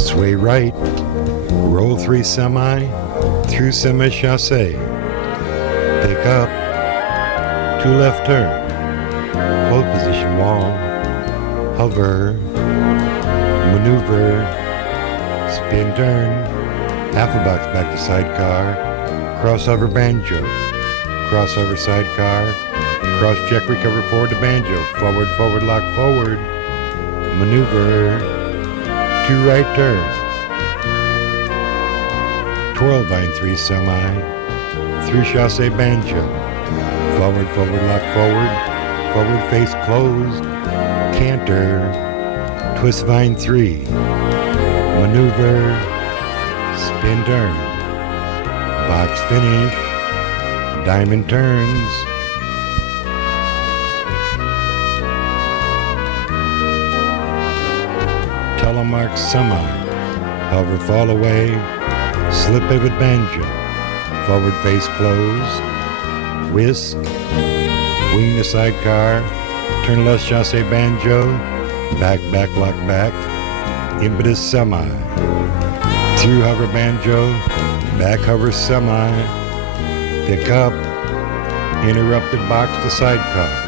Sway right, roll 3 semi, through semi-chassé. Pick up, 2 left turn, hold position wall, hover, maneuver, spin turn, half a box back to sidecar, crossover banjo, crossover sidecar, cross check recover forward to banjo, forward, forward, lock forward, maneuver, 2 right turn, twirl vine 3 semi, through chassé banjo, forward, forward, lock forward, forward face closed, canter, twist vine 3, maneuver, spin turn, box finish, diamond turns, telemark semi, hover fall away, slip pivot banjo, forward face closed, whisk, wing to sidecar, turn left chassé banjo, back, back, lock back, impetus semi, through hover banjo, back hover semi, pick up, interrupted box to sidecar.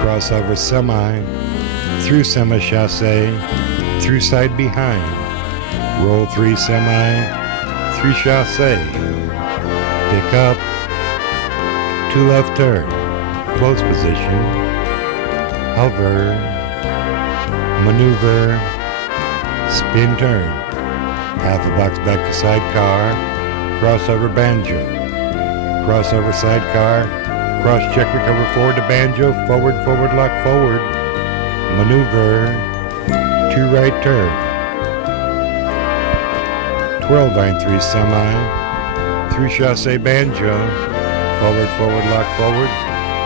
Crossover semi, through semi-chassé, through side behind, roll 3 semi, through chassé, pick up, 2 left turn, close position, hover, maneuver, spin turn, half a box back to sidecar, crossover banjo, crossover sidecar, cross check recover forward to banjo, forward, forward, lock forward, maneuver, 2 right turn, twirl vine 3 semi, through chassé banjo, forward, forward, lock forward,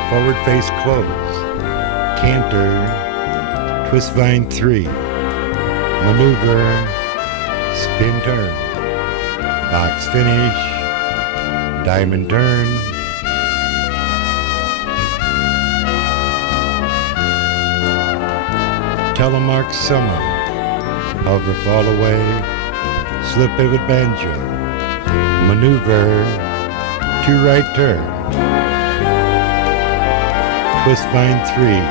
forward face close, canter, twist vine 3, maneuver, spin turn, box finish, diamond turn, telemark semi, hover fall away, slip pivot banjo, maneuver, 2 right turn, twist vine 3,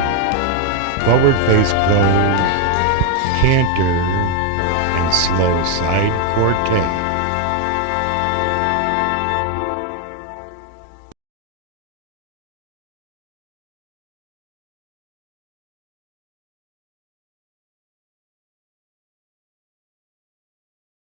forward face close, canter, and slow side corte.